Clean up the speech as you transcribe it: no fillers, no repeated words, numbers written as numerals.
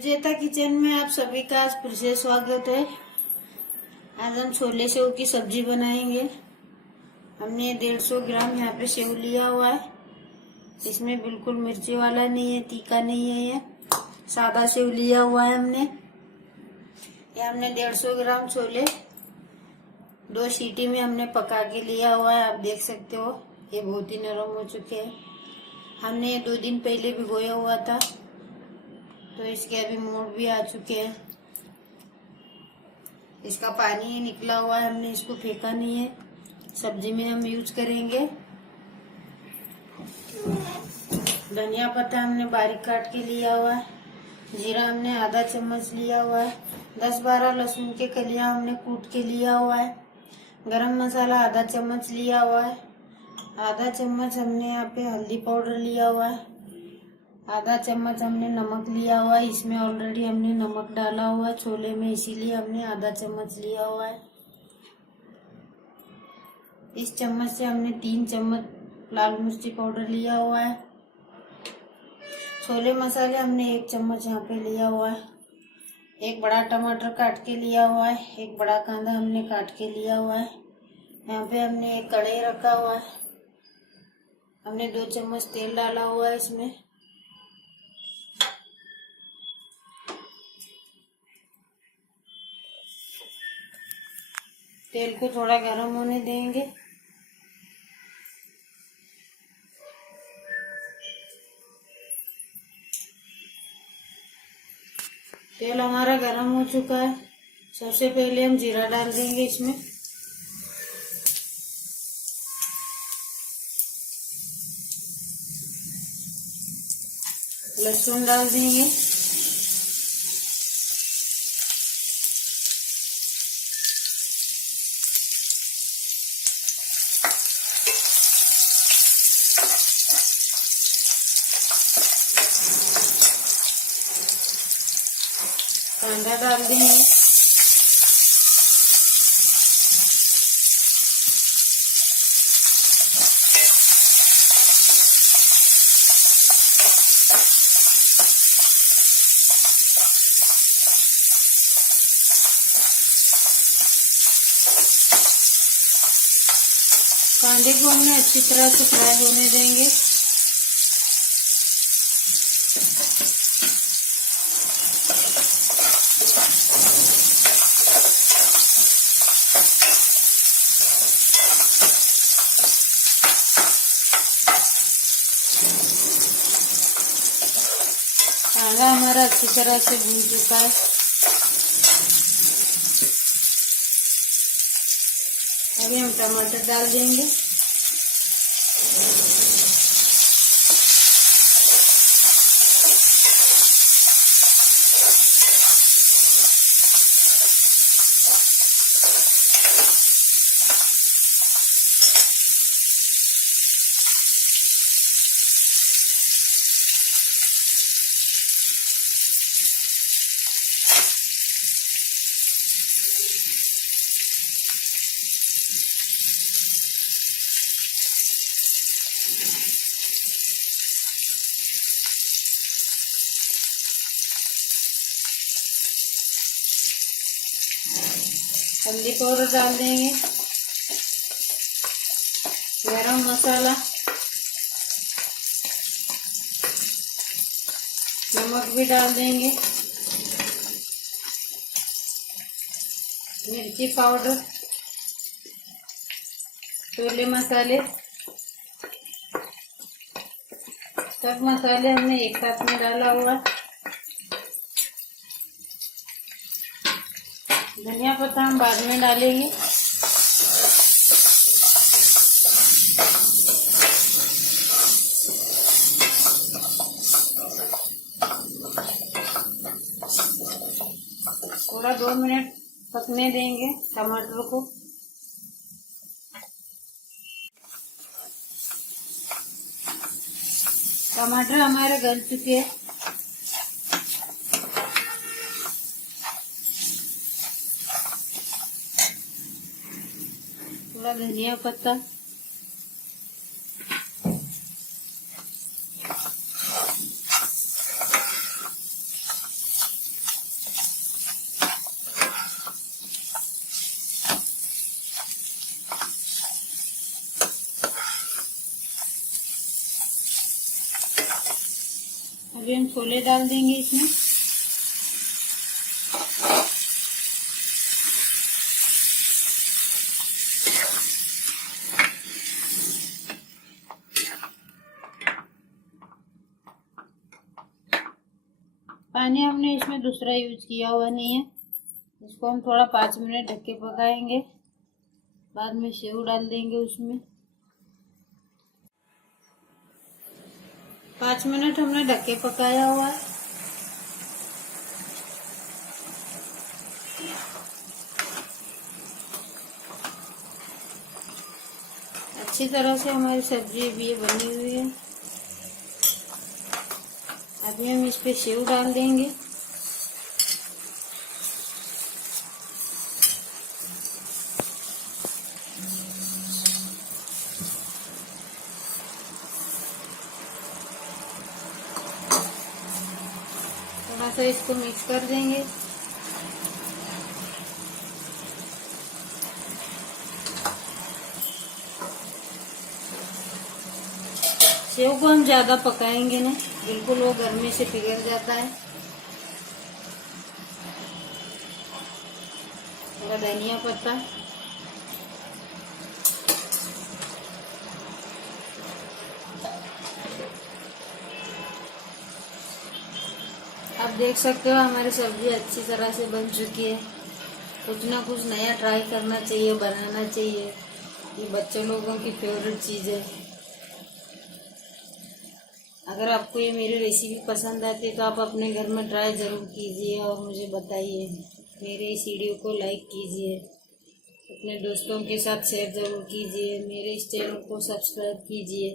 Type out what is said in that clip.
विजेता किचन में आप सभी का आज फिर से स्वागत है। आज हम छोले सेव की सब्जी बनाएंगे। हमने 150 ग्राम यहाँ पे सेव लिया हुआ है। इसमें बिल्कुल मिर्ची वाला नहीं है, तीखा नहीं है, ये सादा सेव लिया हुआ है हमने। ये हमने 150 ग्राम छोले 2 सीटी में हमने पका के लिया हुआ है। आप देख सकते हो ये बहुत ही नरम हो चुके हैं। हमने ये 2 दिन पहले भिगोया हुआ था, तो इसके अभी मोड़ भी आ चुके हैं। इसका पानी निकला हुआ है, हमने इसको फेंका नहीं है। सब्जी में हम यूज करेंगे। धनिया पत्ता हमने बारीक काट के लिया हुआ है। जीरा हमने आधा चम्मच लिया हुआ है। 10-12 लहसुन के कलियां हमने कूट के लिया हुआ है। गरम मसाला आधा चम्मच लिया हुआ है। आधा चम्मच हमने यहाँ पे हल्दी पाउडर लिया हुआ है। आधा चम्मच हमने नमक लिया हुआ है। इसमें ऑलरेडी हमने नमक डाला हुआ है छोले में, इसीलिए हमने आधा चम्मच लिया हुआ है। इस चम्मच से हमने 3 चम्मच लाल मिर्ची पाउडर लिया हुआ है। छोले मसाले हमने 1 चम्मच यहाँ पे लिया हुआ है। एक बड़ा टमाटर काट के लिया हुआ है। एक बड़ा कांदा हमने काट के लिया हुआ है। यहाँ पे हमने एक कढ़ाई रखा हुआ है। हमने 2 चम्मच तेल डाला हुआ है इसमें। तेल को थोड़ा गर्म होने देंगे। तेल हमारा गर्म हो चुका है। सबसे पहले हम जीरा डाल देंगे इसमें। लहसुन डाल देंगे। कांदा डाल देंगे। कांदे को हमने अच्छी तरह से फ्राई होने देंगे। कांदा हमारा अच्छी तरह से भून चुका है। अभी हम टमाटर डाल देंगे। हल्दी पाउडर डाल देंगे। गरम मसाला, नमक भी डाल देंगे। मिर्ची पाउडर, छोले मसाले, सब मसाले हमने एक साथ में डाला हुआ है। धनिया पत्ता हम बाद में डालेंगे। थोड़ा 2 मिनट पकने देंगे टमाटर को। टमाटर हमारे गल चुके हैं। थोड़ा धनिया पत्ता, अभी हम छोले डाल देंगे इसमें। पानी हमने इसमें दूसरा यूज किया हुआ नहीं है। इसको हम थोड़ा 5 मिनट ढक के पकाएंगे। बाद में सेव डाल देंगे उसमें। 5 मिनट हमने ढक के पकाया हुआ है। अच्छी तरह से हमारी सब्जी भी ये बनी हुई है। अभी हम इस पे सेव डाल देंगे। थोड़ा सा इसको मिक्स कर देंगे। सेव को हम ज्यादा पकाएंगे ना, बिल्कुल वो गर्मी से पिघल जाता है। थोड़ा धनिया पत्ता, आप देख सकते हो हमारी सब्जी अच्छी तरह से बन चुकी है। कुछ ना कुछ नया ट्राई करना चाहिए, बनाना चाहिए। ये बच्चे लोगों की फेवरेट चीज है। अगर आपको ये मेरी रेसिपी पसंद आती है तो आप अपने घर में ट्राई ज़रूर कीजिए और मुझे बताइए। मेरे इस वीडियो को लाइक कीजिए, अपने दोस्तों के साथ शेयर ज़रूर कीजिए, मेरे इस चैनल को सब्सक्राइब कीजिए।